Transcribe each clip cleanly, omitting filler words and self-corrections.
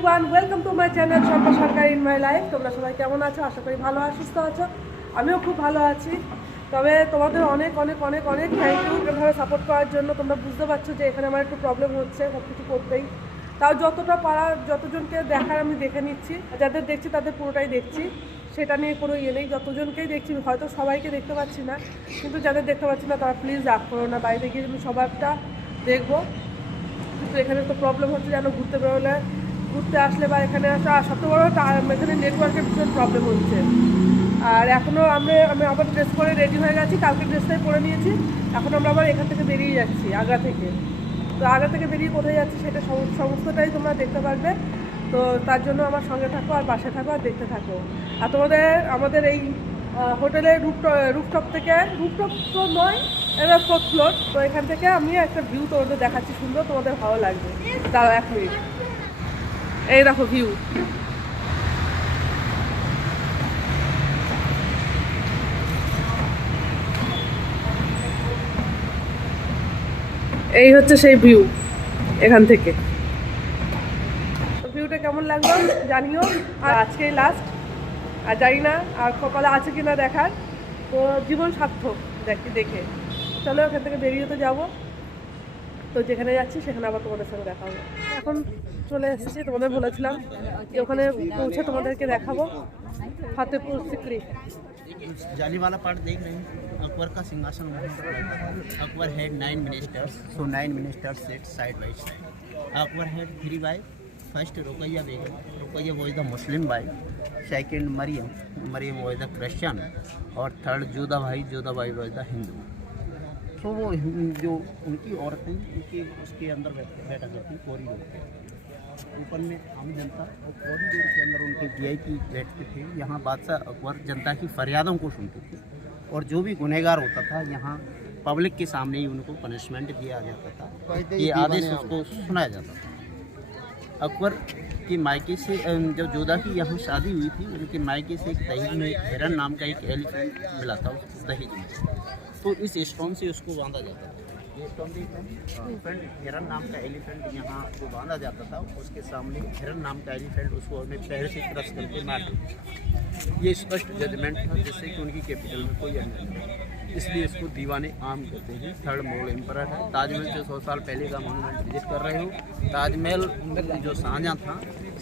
Everyone, welcome to my channel Shampa Sarkar in my life. তোমরা সবাই কেমন আছো? আশা করি ভালো আর সুস্থ আছো। আমিও খুব ভালো আছি। তবে তোমাদের অনেক অনেক অনেক অনেক থ্যাংক ইউ এভাবে সাপোর্ট করার জন্য। তোমরা বুঝতে পারছো যে এখানে আমার একটু প্রবলেম হচ্ছে সব কিছু করতেই। তাও যতটা পারার যতজনকে দেখার আমি দেখে নিচ্ছি, যাদের দেখছি তাদের পুরোটাই দেখছি, সেটা নিয়ে কোনো ইয়ে নেই। যতজনকেই দেখছি, হয়তো সবাইকে দেখতে পাচ্ছি না, কিন্তু যাদের দেখতে পাচ্ছি না তারা প্লিজ রাগ করো না। বাইরে গিয়ে আমি সবারটা দেখবো। কিন্তু এখানে তো প্রবলেম হচ্ছে যেন ঘুরতে বেরোলে, ঘুরতে আসলে বা এখানে আসা, সবচেয়ে বড় এখানে নেটওয়ার্কের ভীষণ প্রবলেম হচ্ছে। আর এখনও আমি আবার ড্রেস পরে রেডি হয়ে গেছি, কালকে ড্রেসটাই পরে নিয়েছি। এখন আমরা আবার এখান থেকে বেরিয়ে যাচ্ছি, আগ্রা থেকে। তো আগ্রা থেকে বেরিয়ে কোথায় যাচ্ছি সেটা সমস্তটাই তোমরা দেখতে পারবে। তো তার জন্য আমার সঙ্গে থাকো আর পাশে থাকো আর দেখতে থাকো। আর আমাদের এই হোটেলের রুফটপ তো নয়, এটা 4th ফ্লোর। তো এখান থেকে আমি একটা ভিউ তোমাদের দেখাচ্ছি, সুন্দর, তোমাদের ভালো লাগবে। দাঁড়াও 1 মিনিট। এই দেখো ভিউ, এই হচ্ছে সেই ভিউ এখান থেকে। ভিউটা কেমন লাগলো জানিও। আর আজকেই লাস্ট, আর জানি না আর কপালে আছে কিনা দেখার। তো জীবন সার্থক দেখে চলো এখান থেকে বেরিয়ে তো যাবো। তো যেখানে যাচ্ছি সেখানে আবার তোমাদের সঙ্গে দেখা হবে। এখন চলে এসেছি, তোমাদের বলেছিলাম যে ওখানে পৌঁছে তোমাদেরকে দেখাবো फतेहपुर सिकरी। जालीवाला पार्ट देख रहे हैं। अकबर का सिंहासन Akbar had 9 ministers, so 9 ministers set side by side. Akbar had 3 wife. First Rukaiya Begum, Rukaiya was the Muslim wife. Second Mariam, Mariam was the Christian. और third Jodha Bai was the Hindu. तो वो जो उनकी औरतें उनके उसके अंदर बैठा करती कॉरिडोर, ऊपर में आम जनता, और कॉरिडोर के अंदर उनके वीआईपी बैठते थे। यहाँ बादशाह अकबर जनता की फरियादों को सुनते थे, और जो भी गुनहगार होता था यहाँ पब्लिक के सामने ही उनको पनिशमेंट दिया जाता था। ये आदेश उसको सुनाया जाता था। अकबर के मायके से जब जोधा की यहाँ शादी हुई थी, उनके मायके से एक दहेज में हिरन नाम का एक एलिफेंट मिला था उस दहेज में। तो इस स्टोन से उसको बांधा जाता था। ये स्टोन हिरन नाम का एलिफेंट यहाँ जो बांधा जाता था, उसके सामने हिरन नाम का एलिफेंट उसको अपने पैर से क्रश करके मार दिया। ये स्पष्ट जजमेंट था, जिससे कि उनकी कैपिटल में कोई अन्याय नहीं, इसलिए इसको दीवाने आम कहते हैं। थर्ड मोगल एम्परर है। ताजमहल से 100 साल पहले का मॉन्यूमेंट विजिट कर रहे हो। ताजमहल जो शाहजहाँ था,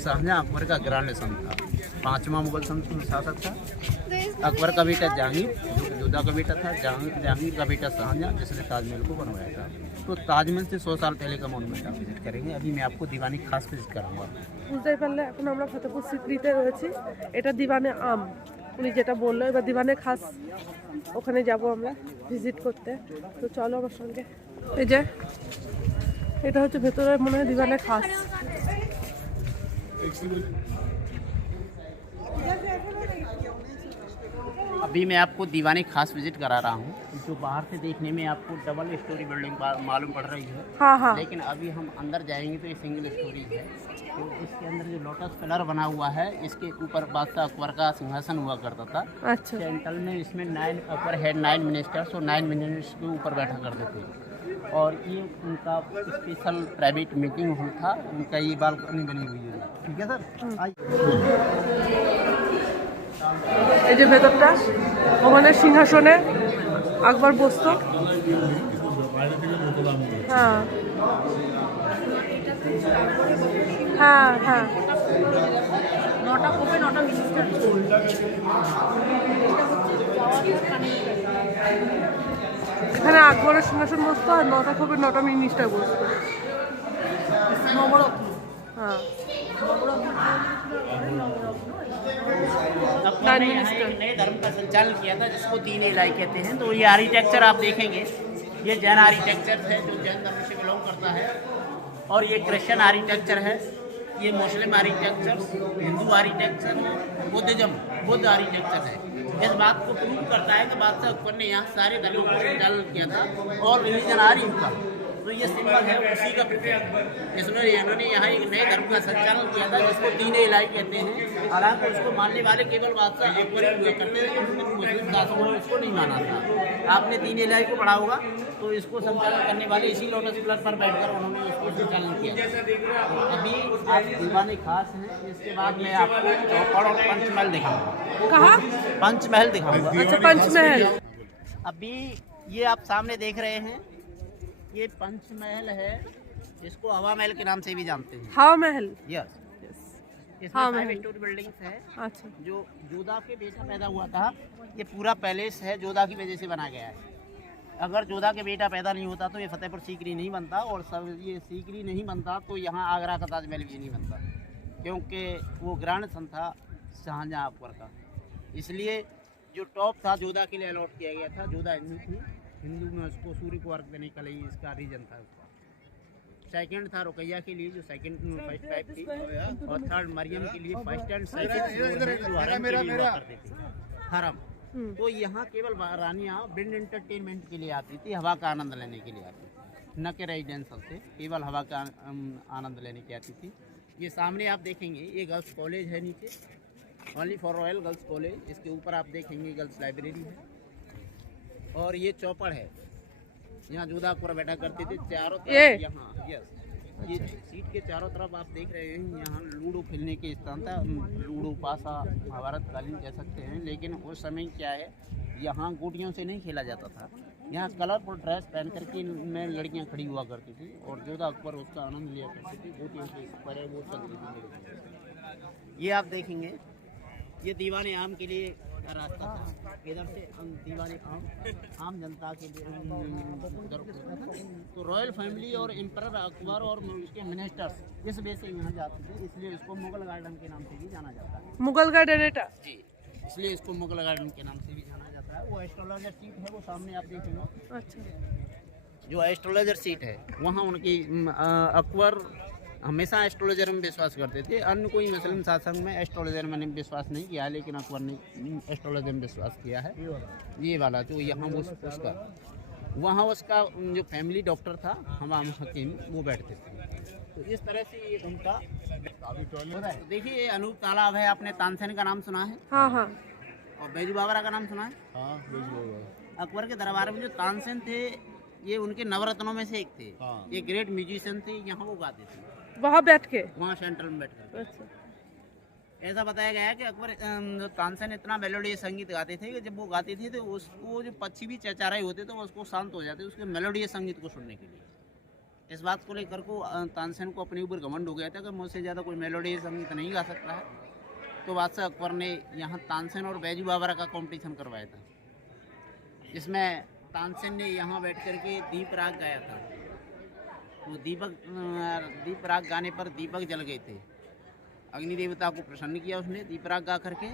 शाहजहाँ अकबर का ग्रैंड सन था, 5वां मुगल शासक था। अकबर का बेटा जहांगीर, जोधा का बेटा था, जहांगीर का बेटा शाहजहाँ, जिसने ताजमहल को बनवाया था। तो ताजमहल से 100 साल पहले का मॉन्यूमेंट आप विजिट करेंगे। अभी मैं आपको दीवानी खास विजिट कराऊंगा। বুঝতেই পারলে এখন আমরা ফতেপুর সিকরিতে রয়েছি। এটা দিওয়ানে আম, উনি যেটা বললো। এবার দিওয়ানে খাস ওখানে যাব আমরা ভিজিট করতে। তো চলো আমার সঙ্গে। এই যে এটা হচ্ছে ভেতরে মনে হয় দিওয়ানে খাস। अभी मैं आपको दीवानी खास विजिट करा रहा हूँ, जो बाहर से देखने में आपको डबल स्टोरी बिल्डिंग मालूम पड़ रही है। हाँ हाँ। लेकिन अभी हम अंदर जाएंगे तो ये सिंगल स्टोरी है। तो इसके अंदर जो लोटस पिलर बना हुआ है, इसके ऊपर बादशाह अकबर का सिंहासन हुआ करता था। अच्छा। सेंट्रल में इसमें 9 अकबर हैड 9 मिनिस्टर्स, और 9 मिनिस्टर्स के ऊपर बैठा करते थे। और ये उनका स्पेशल प्राइवेट मीटिंग हॉल था। उनका ये बालकनी बनी हुई है। ठीक है सर, এই যে ভেতরটা, ওখানে সিংহাসনে আকবর বসতো। হ্যাঁ হ্যাঁ হ্যাঁ। 9টা কোপে 9টা মিনিস্টার। এখানে আকবরের সিংহাসন বসতো, আর 9টা কোপে 9টা মিনিস্টার বসতো। হ্যাঁ। अकबर ने यहाँ एक नए धर्म का संचालन किया था, जिसको दीन इलाही कहते हैं। तो ये आर्किटेक्चर आप देखेंगे, ये जैन आर्किटेक्चर है जो जैन धर्म से बिलोंग करता है। और ये क्रिश्चियन आर्किटेक्चर है, ये Muslim architecture, Hindu architecture, Buddha architecture है। इस बात को प्रूव करता है कि बादशाह अकबर ने यहाँ सारे धर्मों का संचालन किया था और रिलीजन आ रही था। तो तो ये सिंबल है उसी का प्रतीक। इन्होंने यहाँ एक नए धर्म का संचालन किया था जिसको दीन इलाही कहते हैं। हालांकि उसको मानने वाले केवल बादशाह अकबर ही हुआ करते थे, क्योंकि मुस्लिम शासकों ने उसको नहीं माना था। आपने दीन इलाही को पढ़ा होगा, तो इसको संचालन करने वाले इसी लोटस प्लस पर बैठकर उन्होंने उसको संचालन किया। तो अभी आप दीवाने खास हैं, इसके बाद मैं आपको चौपड़ और पंचमहल दिखाऊंगा। कहाँ? पंचमहल दिखाऊंगा। अच्छा, पंचमहल। अभी ये आप सामने देख रहे हैं, ये पंचमहल है, इसको हवा महल के नाम से भी जानते हैं। हवा महल। यस, इसमें हाँ, 5 महल। स्टोरी बिल्डिंग्स है। अच्छा, जो जोधा के बेटा पैदा हुआ था, ये पूरा पैलेस है जोधा की वजह से बना गया है। अगर जोधा के बेटा पैदा नहीं होता तो ये फतेहपुर सीकरी नहीं बनता, और सब ये सीकरी नहीं बनता तो यहाँ आगरा का ताजमहल भी नहीं बनता, क्योंकि वो ग्रहण सन था शाहजहाँ अकबर का। इसलिए जो टॉप था जोधा के लिए अलॉट किया गया था। जोधा हिंदू थी, हिंदू में उसको सूर्य को अर्घ देने का लिए इसका रीजन था उसका। सेकंड था रुकैया के लिए, जो सेकंड फर्स्ट टाइप थी, और थर्ड मरियम के लिए फर्स्ट एंड सेकंड हरम। तो यहाँ केवल रानियाँ ब्रिंड एंटरटेनमेंट के लिए आती थी, हवा का आनंद लेने के लिए आती थी, न कि रेजिडेंशियल से, केवल हवा का आनंद लेने की आती थी। ये सामने आप देखेंगे, ये गर्ल्स कॉलेज है नीचे, only for royal girls college. इसके ऊपर आप देखेंगे गर्ल्स लाइब्रेरी है, और ये चौपड़ है, यहाँ जोधा अकबर बैठा करते थे चारों तरफ। यहाँ यस, ये सीट के चारों तरफ आप देख रहे हैं, यहाँ लूडो खेलने के स्थान था। लूडो पासा महाभारतकालीन कह सकते हैं, लेकिन उस समय क्या है, यहाँ गोटियों से नहीं खेला जाता था। यहाँ कलरफुल ड्रेस पहन करके में लड़कियाँ खड़ी हुआ करती थी, और जोधा अकबर उसका आनंद लिया करती थी। गोटियों से परे वो चलती थी। ये आप देखेंगे, ये दीवाने आम के लिए का रास्ता था। इधर से दीवाने आम जनता के लिए उधर होता था। तो रॉयल फैमिली और एम्परर अकबर और उसके मिनिस्टर्स इस वे से यहाँ जाते थे, इसलिए इसको मुगल गार्डन के नाम से भी जाना जाता है। मुगल गार्डन जी, इसलिए इसको मुगल गार्डन के नाम से भी जाना जाता है। वो एस्ट्रोलॉजर सीट है, वो सामने आप देखेंगे। अच्छा, जो एस्ट्रोलॉजर सीट है, वहाँ उनकी अकबर हमेशा एस्ट्रोलॉजर में विश्वास करते थे। अन्य कोई मुस्लिम शासक में एस्ट्रोलॉजर में विश्वास नहीं किया, लेकिन अकबर ने एस्ट्रोलॉजर में विश्वास किया है। ये वाला जो यहाँ उसका वहाँ उसका जो फैमिली डॉक्टर था हमाम हकीम, वो बैठते थे। तो इस तरह से ये घूमता। देखिए, ये अनूप तालाब है। आपने तानसेन का नाम सुना है? हाँ हाँ। और बैजू बाबरा का नाम सुना है? हाँ, अकबर के दरबार में जो तानसेन थे, ये उनके नवरत्नों में से एक थे। हाँ। ये ग्रेट म्यूजिशियन थे, यहाँ वो गाते थे, वहाँ बैठ के। वहाँ सेंट्रल में बैठकर। अच्छा, ऐसा बताया गया है कि अकबर तानसेन इतना मेलोडियस संगीत गाते थे कि जब वो गाते थे तो उसको जो पक्षी भी चहचहाए होते थे वो उसको शांत हो जाते उसके मेलोडियस संगीत को सुनने के लिए। इस बात को लेकर को तानसेन को अपने ऊपर घमंड हो गया था कि मुझसे ज़्यादा कोई मेलोडियस संगीत नहीं गा सकता है। तो बादशाह अकबर ने यहाँ तानसेन और बैजू बाबरा का कॉम्पिटिशन करवाया था, जिसमें तानसेन ने यहाँ बैठ कर के दीप राग गाया था। तो दीप राग गाने पर दीपक जल गए थे। अग्नि देवता को प्रसन्न किया उसने दीप राग गा करके,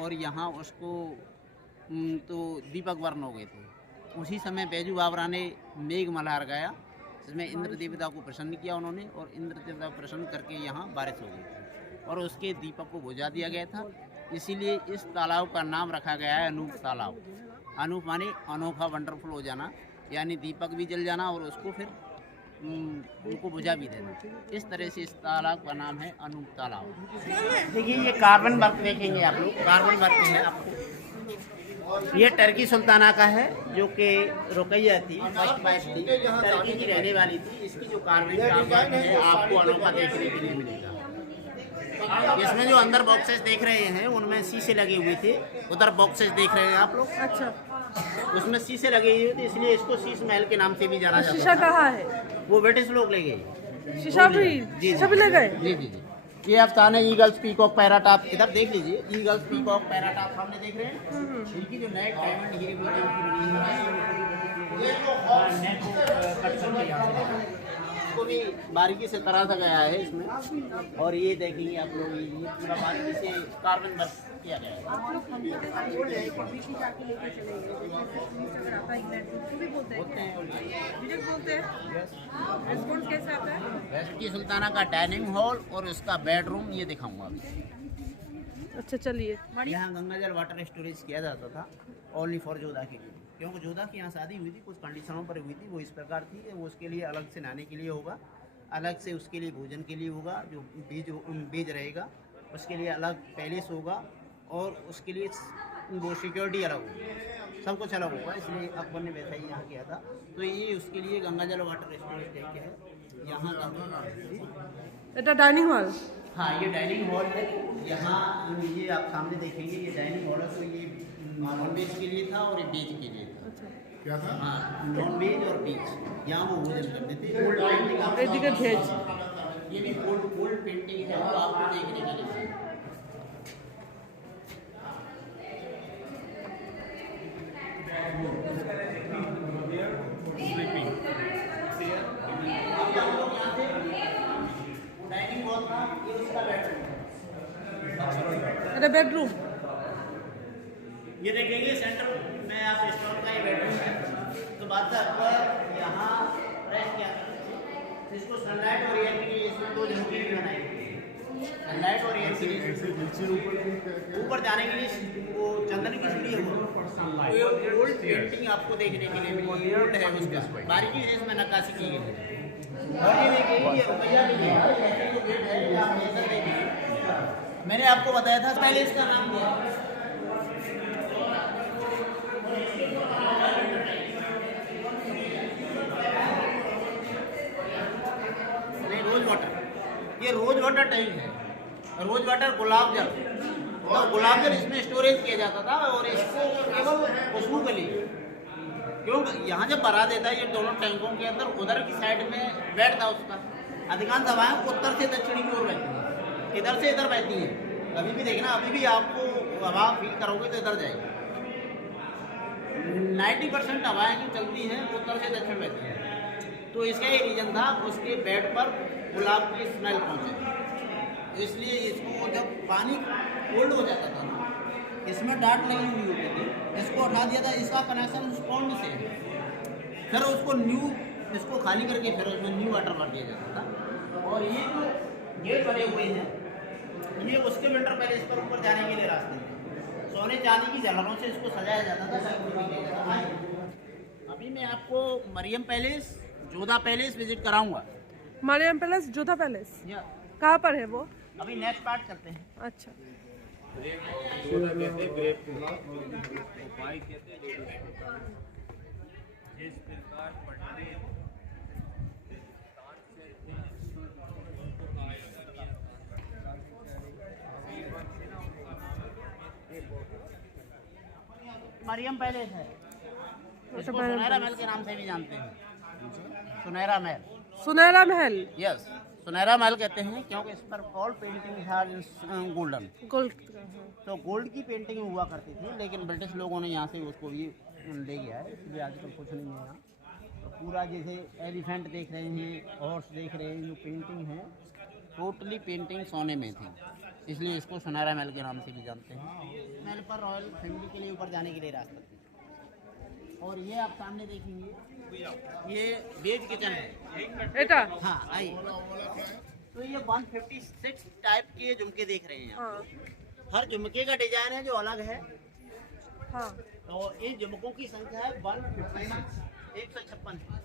और यहाँ उसको तो दीपक वर्ण हो गए थे। उसी समय बैजू बाबरा ने मेघ मल्हार गाया, जिसमें इंद्र देवता को प्रसन्न किया उन्होंने, और इंद्र देवता को प्रसन्न करके यहाँ बारिश हो गई थी और उसके दीपक को बुझा दिया गया था। इसीलिए इस तालाब का नाम रखा गया है अनूप तालाब। अनूप माने अनोखा, वंडरफुल हो जाना, यानी दीपक भी जल जाना और उसको फिर उनको बुझा भी देना। इस तरह से इस तालाब का नाम है अनूप तालाब। देखिए, ये कार्बन वर्क देखेंगे आप लोग, कार्बन वर्क है आपको। ये टर्की सुल्ताना का है, जो कि रुकैया थी, फर्स्ट वाइफ थी, टर्की की रहने वाली थी। इसकी जो कार्बन का वर्क है आपको अनोखा देखने के लिए मिलेगा। इसमें जो अंदर बॉक्सेस देख रहे हैं उनमें शीशे लगे हुए थे। उधर बॉक्सेस देख रहे हैं आप लोग, अच्छा, उसमें शीशे लगे हुए थे, इसलिए इसको शीश महल के नाम से भी जाना जाता है। शीशा कहाँ है? वो ब्रिटिश लोग ले गए। शीशा भी ले गए? जी जी जी। ये अफसाना ईगल्स पीकॉक पैराटॉप, इधर देख लीजिए, ईगल्स पीकॉक पैराटॉप सामने देख रहे हैं। इनकी जो नेक डायमंड हीरे मोती की बनी हुई है, नेक को कट करके यहाँ से देखा, इसको भी बारीकी से तराशा गया है इसमें। और ये देखेंगे आप लोग, ये पूरा बारीकी से कार्बन वर्क किया गया है। वैष्णवी सुल्ताना का डाइनिंग हॉल और उसका बेडरूम ये दिखाऊंगा अभी। अच्छा, चलिए। यहाँ गंगा जल वाटर स्टोरेज किया जाता था, ओनली फॉर जोधा के लिए। क्योंकि जोधा की यहाँ शादी हुई थी, कुछ कंडीशनों पर हुई थी, वो इस प्रकार थी कि वो उसके लिए अलग से नहाने के लिए होगा, अलग से उसके लिए भोजन के लिए होगा, जो बीज रहेगा उसके लिए अलग पैलेस होगा, और उसके लिए वो सिक्योरिटी अलग होगी, सब कुछ अलग होगा। इसलिए अकबर ने वैसा ही यहाँ किया था। तो ये उसके लिए गंगाजल वाटर रेस्टोरेंट टाइप के है यहाँ। এটা ডাইনিং হল। हाँ, ये डाइनिंग हॉल है। यहाँ ये आप सामने देखेंगे, ये डाइनिंग हॉल है। तो ये नॉन वेज के लिए था और ये वेज के लिए था। আচ্ছা, क्या था? हाँ, नॉन वेज और वेज यहाँ वो भोजन करते थे। ओल्ड पेंटिंग आप এদিকে ভেজ। ये भी ओल्ड पेंटिंग है, वो आपको देखने के लिए। डाइनिंग हॉल था, ये उसका बेडरूम। এটা বেডরুম। ये देखेंगे सेंटर में आप स्टोर का ये बेडरूम है। तो बादशाह अकबर यहाँ रेस्ट किया करते थे। इसको सनलाइट और एयर के लिए इसमें 2 झोंके भी बनाई गई है। सनलाइट और एयर के लिए ऊपर जाने के लिए वो चंदन की सीढ़ी है। वो ओल्ड पेंटिंग आपको देखने के लिए मिली, ओल्ड है उसका, बारीकी से इसमें नक्काशी की गई है। और ये देखिए, ये रुपया भी है, ऐसे जो गेट है आप अंदर देखिए। मैंने आपको बताया था पहले इसका नाम दिया। रोज वाटर, ये रोज वाटर टैंक है। रोज वाटर गुलाब जल, तो गुलाब जल इसमें स्टोरेज किया जाता था, और इसको केवल खुशबू के लिए, क्योंकि यहाँ जब बारात देता है ये दोनों टैंकों के अंदर उधर की साइड में बैठता उसका। अधिकांश हवाएं उत्तर से दक्षिणी की ओर बहती हैं, इधर से इधर बहती हैं। कभी भी देखना, अभी भी आपको हवा फील करोगे तो इधर जाएगी। 90% हवाएं जो चलती हैं उत्तर से दक्षिण बहती हैं। तो इसका ये रीज़न था, उसके बेड पर गुलाब की स्मेल पहुँचे, इसलिए इसको जब पानी कोल्ड हो जाता था ना, इसमें डाट लगी हुई होती थी, इसको हटा दिया था। इसका कनेक्शन उस पॉन्ड से है। फिर उसको इसको खाली करके फिर उसमें न्यू वाटर भर दिया जाता था। और ये जो गेट बने हुए हैं, ये उसके विंटर पैलेस पर ऊपर जाने के लिए रास्ते हैं। सोने चांदी की झालरों से इसको सजाया जाता था। अभी मैं आपको Mariam palace, Jodha palace visit कराऊंगा। मरियम पैलेस, जोधा पैलेस या कहाँ पर है वो? अभी नेक्स्ट पार्ट करते हैं। अच्छा, मरियम पैलेस है, इसको सुनहरा महल के नाम से भी जानते हैं। सुनहरा महल, सुनहरा महल। यस, सुनहरा महल कहते हैं क्योंकि इस पर ऑल पेंटिंग है गोल्डन। गोल्ड। तो गोल्ड की पेंटिंग हुआ करती थी, लेकिन ब्रिटिश लोगों ने यहाँ से उसको भी ले गया है, इसलिए आजकल कुछ नहीं है यहाँ। तो पूरा जैसे एलिफेंट देख रहे हैं, हॉर्स देख रहे हैं, जो पेंटिंग है टोटली पेंटिंग सोने में थी, इसलिए इसको सुनहरा महल के नाम से भी जानते हैं। महल पर रॉयल फैमिली के लिए ऊपर जाने के लिए रास्ता था। और ये आप सामने देखेंगे, ये वेज किचन है। एटा? हाँ, आइए। तो ये 156 टाइप के झुमके देख रहे हैं। हाँ हर झुमके का डिजाइन है जो अलग है। हाँ। तो इन झुमकों की संख्या है 156 है।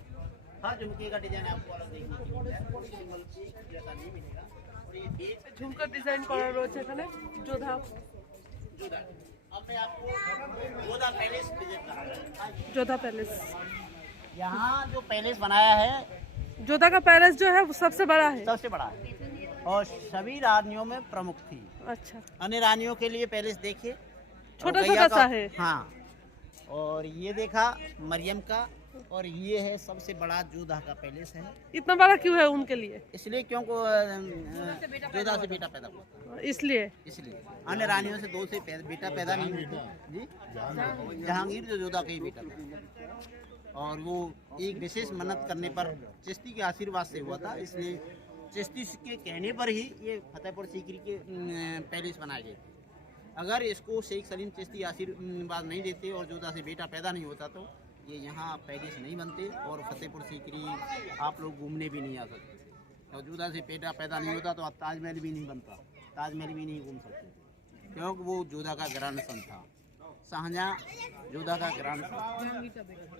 हर झुमके का डिजाइन आपको अलग देखने को मिलेगा, जैसा नहीं मिलेगा। और ये बेच ঝুমকার ডিজাইন করা রয়েছে এখানে যোধা। जोधा। अब मैं आपको जोधा पैलेस विजिट कराऊंगा। जोधा पैलेस। यहाँ जो पैलेस बनाया है, जोधा का पैलेस जो है वो सबसे बड़ा है। सबसे बड़ा है और सभी रानियों में प्रमुख थी। अच्छा, अन्य रानियों के लिए पैलेस देखिए, छोटा रुकैया छोटा का- सा है। हाँ, और ये देखा मरियम का, और ये है सबसे बड़ा जोधा का पैलेस है। इतना बड़ा क्यों है उनके लिए? इसलिए क्योंकि जोधा से बेटा पैदा हुआ, इसलिए। इसलिए अन्य रानियों से 2 से बेटा पैदा नहीं हुआ जी। जहांगीर जो जोधा का ही बेटा था, और वो एक विशेष मन्नत करने पर चिश्ती के आशीर्वाद से हुआ था, इसलिए चिश्ती के कहने पर ही ये फतेहपुर सीकरी के पैलेस बनाए गए थे। अगर इसको शेख सलीम चिश्ती आशीर्वाद नहीं देते और जोधा से बेटा पैदा नहीं होता तो ये यहाँ पैलेस नहीं बनते और फतेहपुर सीकरी आप लोग घूमने भी नहीं आ सकते। और जोधा से बेटा पैदा नहीं होता तो अब ताजमहल भी नहीं बनता, ताजमहल भी नहीं घूम सकते, क्योंकि वो जोधा का ग्रैंड सन था। शाहजहाँ जोधा का ग्रांड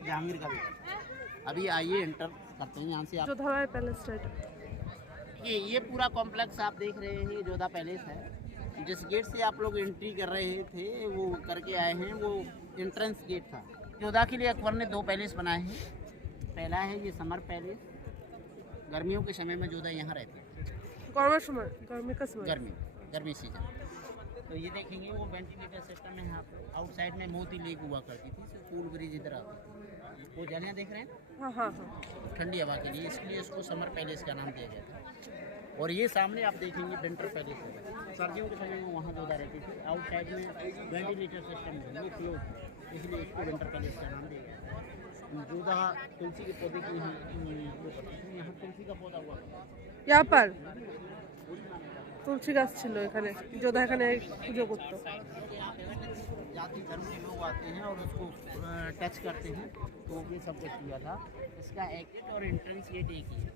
जहांगीर का बेटा। अभी आइए एंटर करते हैं यहाँ से आप। Jodha palace street. ये पूरा कॉम्प्लेक्स आप देख रहे हैं, ये जोधा पैलेस है। जिस गेट से आप लोग एंट्री कर रहे थे वो करके आए हैं, वो एंट्रेंस गेट था। जोधा के लिए अकबर ने 2 पैलेस बनाए हैं। पहला है ये समर पैलेस, गर्मियों के समय में जोधा यहाँ रहते हैं। गर्मी का समय, गर्मी सीजन। तो ये देखेंगे वो वेंटिलेटर सिस्टम है यहाँ पे। आउटसाइड में मोती लेक हुआ करती थी, पूल ब्रिज इधर आती थी। वो जलियाँ देख रहे हैं, हाँ, ठंडी हवा के लिए, इसलिए इसको समर पैलेस का नाम दिया गया था। और ये सामने आप देखेंगे विंटर पैलेस है। सर्दियों के समय में वहाँ जोधा रहती थी। आउटसाइड में वेंटिलेटर सिस्टम है, वो क्लोज, इसलिए इसको विंटर पैलेस का नाम दिया गया। जोधा तुलसी के पौधे की यहाँ तुलसी का पौधा हुआ यहाँ पर तुलसी गाछ ছিল এখানে, যোধা এখানে পুজো করতো। जाति धर्म के लोग आते हैं और उसको टच करते हैं, तो ये सब कुछ किया था। इसका एग्जिट और एंट्रेंस गेट एक ही है,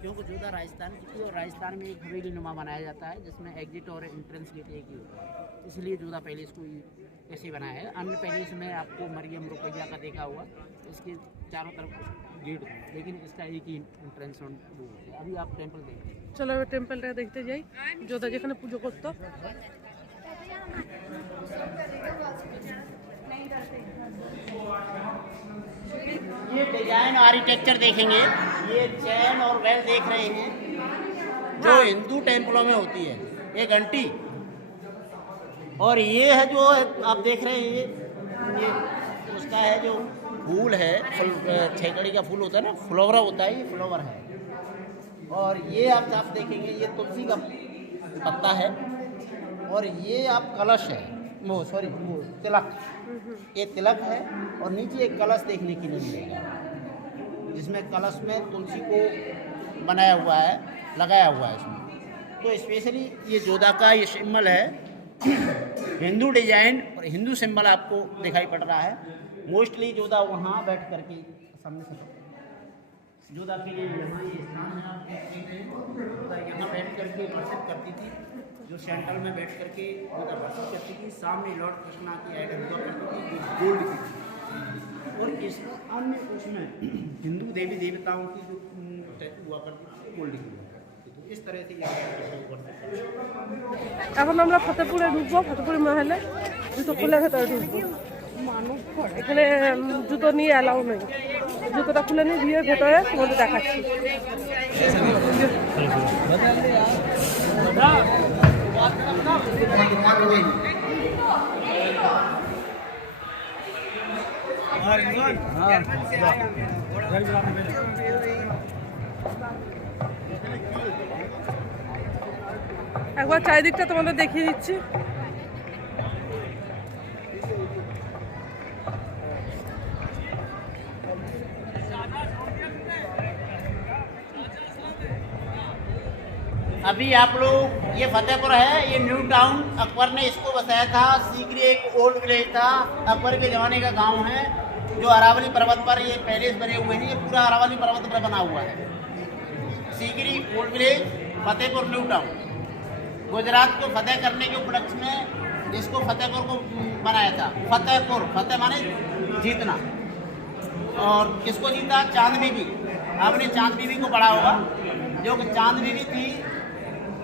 क्योंकि जोधा राजस्थान की थी और राजस्थान में एक हवेली नुमा बनाया जाता है जिसमें एग्जिट और एंट्रेंस गेट एक ही होता है, इसलिए जोधा पैलेस को ऐसे बनाया है। अन्य पैलेस में आपको मरियम रुकैया का देखा हुआ, इसके चारों तरफ गेट है, लेकिन इसका एक ही एंट्रेंस और वो है। अभी आप टेम्पल देखते हैं। চলো এবার টেম্পলটা দেখতে যাই, যোধা যেখানে পুজো করতো। ये डिजाइन आर्किटेक्चर देखेंगे, ये चैन और बेल देख रहे हैं जो हिंदू टेम्पलों में होती है, ये घंटी। और ये है जो आप देख रहे हैं, ये उसका है जो फूल है, छेकड़ी का फूल होता है ना, फ्लावर होता है, ये फ्लावर है। और ये आप देखेंगे, ये तुलसी का पत्ता है। और ये आप कलश है, वो तिलक, ये तिलक है। और नीचे एक कलश देखने के लिए मिलेगा, जिसमें कलश में तुलसी को बनाया हुआ है, लगाया हुआ है इसमें। तो स्पेशली ये जोधा का ये सिंबल है, हिंदू डिजाइन और हिंदू सिंबल आपको दिखाई पड़ रहा है। मोस्टली जोधा वहाँ बैठ करके सामने से जोधा के लिए यहाँ ये स्थान है, आप देख रहे हैं। जोधा यहाँ बैठ करके वर्शिप करती थी, जो सेंट्रल में बैठ करके जोधा वर्शिप करती थी। सामने लॉर्ड कृष्णा की आइडल हुआ करती थी, जो गोल्ड की थी। और इसका अन्य उसमें हिंदू देवी देवताओं की जो हुआ करती थी, गोल्ड की हुआ करती थी। तो इस तरह से এখন আমরা ফতেপুরে ঢুকবো, ফতেপুর মহলে জুতো খুলে ভেতরে ঢুকবো। এখানে জুতো নিয়ে অ্যালাউ নেই, জুতোটা খুলে নিয়ে দিয়ে ভেতরে তোমাদের দেখাচ্ছি। একবার চারিদিকটা তোমাদের দেখিয়ে দিচ্ছি। अभी आप लोग, ये फतेहपुर है, ये न्यू टाउन अकबर ने इसको बसाया था। सीकरी एक ओल्ड विलेज था, अकबर के ज़माने का गांव है, जो अरावली पर्वत पर ये पैलेस बने हुए हैं। ये पूरा अरावली पर्वत पर बना हुआ है। Sikri old village, Fatehpur new town. Gujarat को फतेह करने के उपलक्ष्य में इसको फतेहपुर को बनाया था। फतेहपुर, फतेह माने जीतना। और किसको जीता? चांद बीबी। आपने चांद बीबी को पढ़ा होगा, जो कि चांद बीबी थी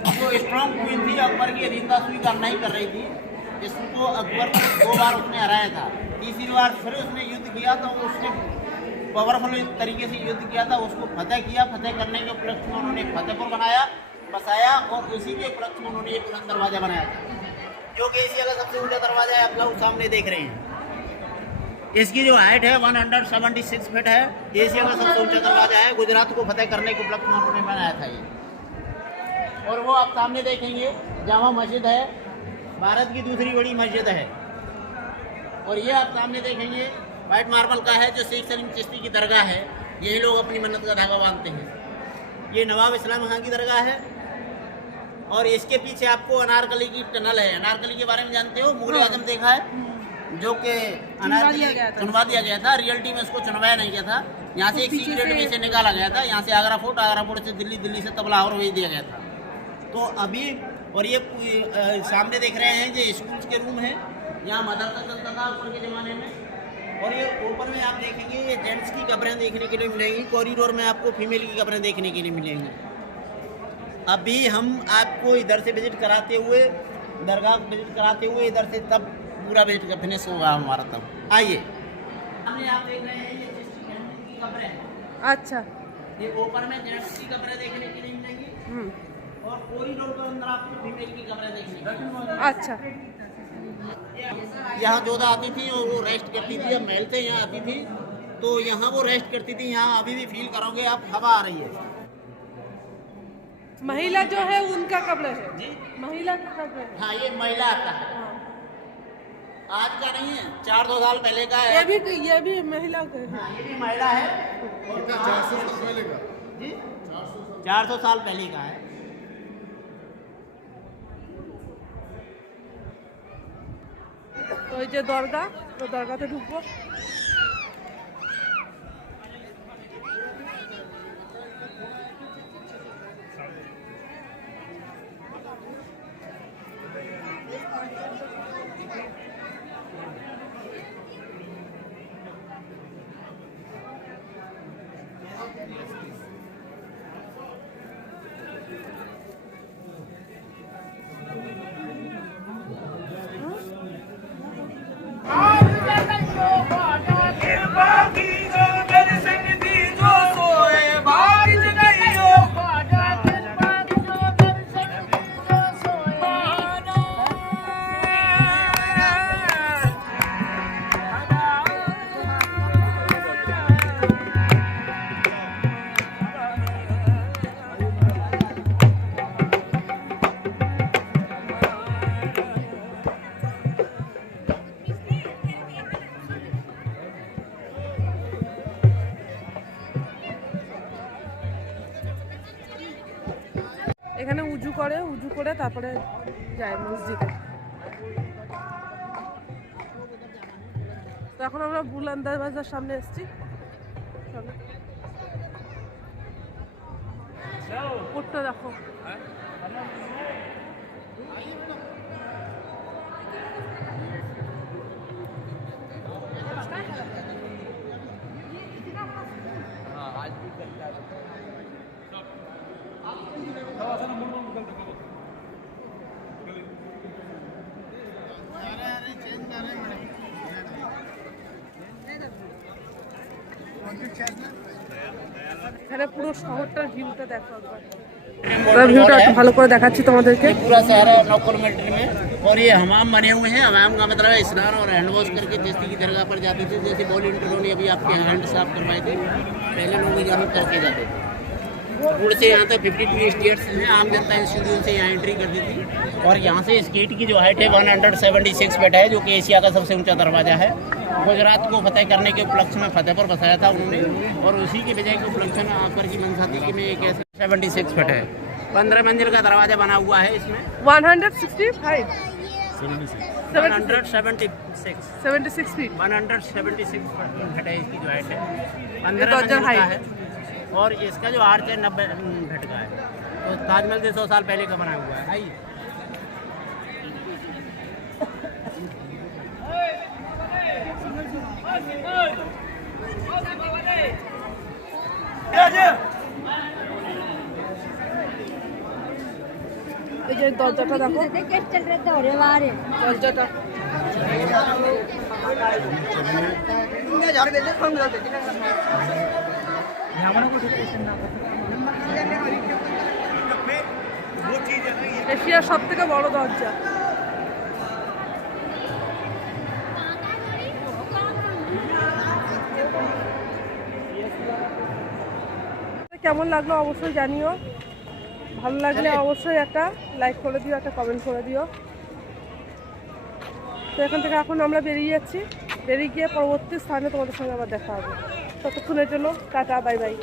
जो स्ट्रॉन्ग क्वीन थी, अकबर की अधीनता स्वीकार नहीं कर रही थी। इसको अकबर 2 बार उसने हराया था। तीसरी बार फिर उसने युद्ध किया, तो उसने पावरफुल तरीके से युद्ध किया था, उसको फतेह किया। फतेह करने के उपलक्ष्य में उन्होंने फतेहपुर बनाया, बसाया। और उसी के उपलक्ष्य में उन्होंने एक बुलंद दरवाज़ा बनाया था, जो कि एशिया का सबसे ऊंचा दरवाज़ा है। आप लोग सामने देख रहे हैं, इसकी जो हाइट है 176 फीट है। एशिया का सबसे ऊंचा दरवाज़ा है। गुजरात को फतेह करने के उपलक्ष्य में उन्होंने बनाया था ये। और वो आप सामने देखेंगे जामा मस्जिद है, भारत की दूसरी बड़ी मस्जिद है। और ये आप सामने देखेंगे वाइट मार्बल का है, जो शेख सलीम चिश्ती की दरगाह है। यही लोग अपनी मन्नत का धागा बांधते हैं। ये नवाब इस्लाम खां की दरगाह है। और इसके पीछे आपको अनारकली की टनल है। अनारकली के बारे में जानते हो? मुगल आजम देखा है, जो कि चुनवा दिया गया था। रियलिटी में उसको चुनवाया नहीं गया था। यहाँ से एक सीक्रेट में से निकाला गया था। यहाँ से आगरा फोर्ट, आगरा फोर्ट से दिल्ली, दिल्ली से तब लाहौर भेज दिया गया था। तो अभी, और ये सामने देख रहे हैं, ये स्कूल्स के रूम है। यहाँ मदरसा चलता था ऊपर के ज़माने में। और ये ऊपर में आप देखेंगे ये जेंट्स की कब्रें देखने के लिए मिलेंगी, कॉरिडोर में आपको फीमेल की कब्रें देखने के लिए मिलेंगी। अभी हम आपको इधर से विजिट कराते हुए, दरगाह को विजिट कराते हुए इधर से तब पूरा विजिट का फिनिश होगा हमारा। तब आइए, हमने आप देख रहे हैं ये जेंट्स की कब्रें हैं। अच्छा। ये ऊपर में जेंट्स की कब्रें देखने के लिए मिलेंगी और कॉरिडोर के अंदर आपको फीमेल की कब्रें देखने के लिए मिलेंगी। अच्छा। यहाँ जोधा आती थी और वो रेस्ट करती थी, जब महल से यहाँ आती थी तो यहाँ वो रेस्ट करती थी। यहाँ अभी भी फील करोगे आप, हवा आ रही है। महिला जो है उनका कब्र है जी, महिला का कब्र है। हाँ ये महिला का है, आज का नहीं है, 400 साल पहले का है। ये भी महिला का है। हाँ, ये भी महिला है। 400 साल पहले का जी, 400 साल पहले का है। তো এই যে দরগা, তো দরগাতে ঢুকবো। এখানে উজু করে তারপরে যায় মসজিদে। তো এখন আমরা বুলান দরওয়াজার সামনে এসেছি। উঠতে দেখো, এখানে পুরো শহরটার ভিউটা দেখো একবার। ভিউটা একটু ভালো করে দেখাচ্ছি তোমাদেরকে। पूरा शहर है 9 किलोमीटर में। और ये हमाम बने हुए हैं। हमाम का मतलब है स्नान और हैंड वॉश करके जैसे की दरगाह पर जाते थे, जैसे बॉल इंटरव्यू अभी आपके हैंड साफ करवाए थे, पहले लोग यहाँ करके जाते थे। रोड से यहाँ तक 52 स्टेयर्स हैं। आम जनता इंस्टीट्यूट से यहाँ एंट्री करती थी। और यहाँ से इस गेट की जो हाइट है 176 फीट है, जो कि एशिया का सबसे ऊंचा दरवाजा है। गुजरात को फतेह करने के उपलक्ष्य में फतेह पर बसाया था उन्होंने, और उसी की वजह के उपलक्ष्य में आकर की मनसा थी कि मैं एक ऐसे 76 फीट है, 15 मंजिल का दरवाजा बना हुआ है इसमें। 165 176 फीट 176 फीट है इसकी जो हाइट है, 15 तो मंजिल का हाइट है। और इसका जो आर्च है 90 फीट का है। तो ताजमहल से 100 साल पहले का बना हुआ है। आइए, এই যে দরজাটা দেখো, দরজাটা এশিয়ার সব থেকে বড় দরজা। কেমন লাগলো অবশ্যই জানিও। ভালো লাগলে অবশ্যই একটা লাইক করে দিও, একটা কমেন্ট করে দিও। তো এখান থেকে এখন আমরা বেরিয়ে যাচ্ছি, বেরিয়ে গিয়ে পরবর্তী স্থানে তোমাদের সঙ্গে আবার দেখা হবে। ততক্ষণের জন্য টাটা, বাই বাই।